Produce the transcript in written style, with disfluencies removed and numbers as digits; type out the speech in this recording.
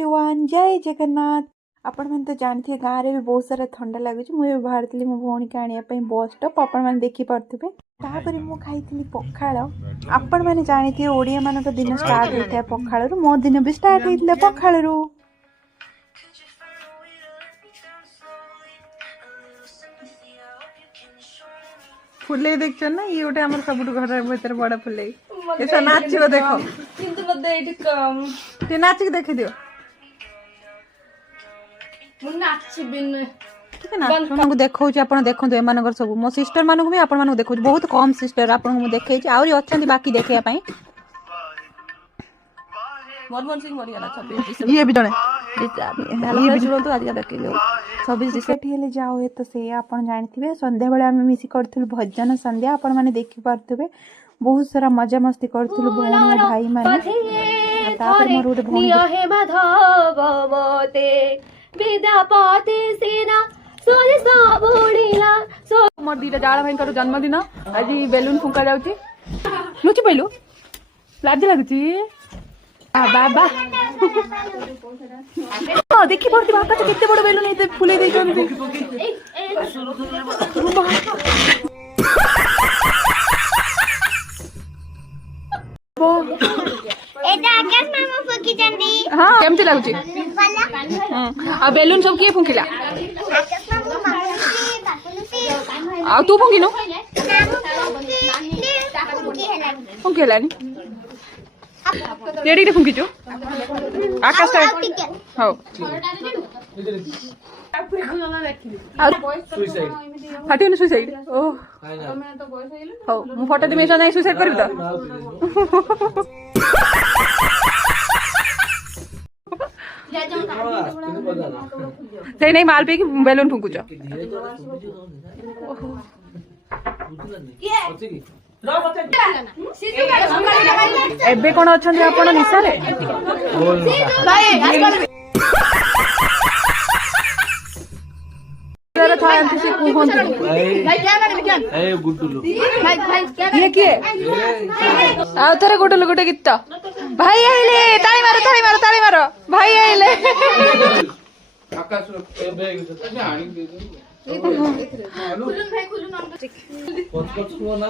Everyone जय जगन्नाथ। आपण मैंने तो जानते गाँव में भी बहुत सारा ठंडा लगुच। मुझे बाहर मो भौणी के आने बस स्टॉप आपण मैंने देखी पारे। तापर मु खाई पखाड़। आपण मैंने जानते ओडिया मान दिन स्टार्ट होता है पखाड़। मो दिन भी स्टार्ट होता पखाड़। फुले देख ना ये गोटे आम सब घर भर बड़ा फुले नाच देख नाचिक देखी दियो देखो देखो एम सब मो सिस्टर मानक भी आपको देखो बहुत कम सिस्टर आपको देखे आहरी अच्छा बाकी देखापी ये भी जड़े छब्बीस डिसेम्बर जाओ हे तो से आप जानते संध्या बेले आम मिसी करूँ भजन संध्या आपण मैंने देखी पारे बहुत सारा मजा मस्ती करूँ भौणी भाई मोर दीटा जाड़ भाई जन्मदिन आज बेलून फुंका जाऊँगी लुचि पैलु लाज लगुच बाबा देखी पड़ती आकाश केते बड़ बेलून फुले हाँ केमती लगुच बेलून सब किए फुंकिला आ तू फुंकिनु फुंकिलानी रेडी फुंकिचु आकाश हाउ फाटी सुइसाइड ओ हाउ मु फोटो देमे नहीं सुइसाइड करबी तो से नहीं माल पे बेलून फुंकुच एबे कौन अच्छा आप निशा थे गुटुलु गोटे गीत भाई आइले ताली मारो ताली मारो ताली मारो भाई आइले खुलुन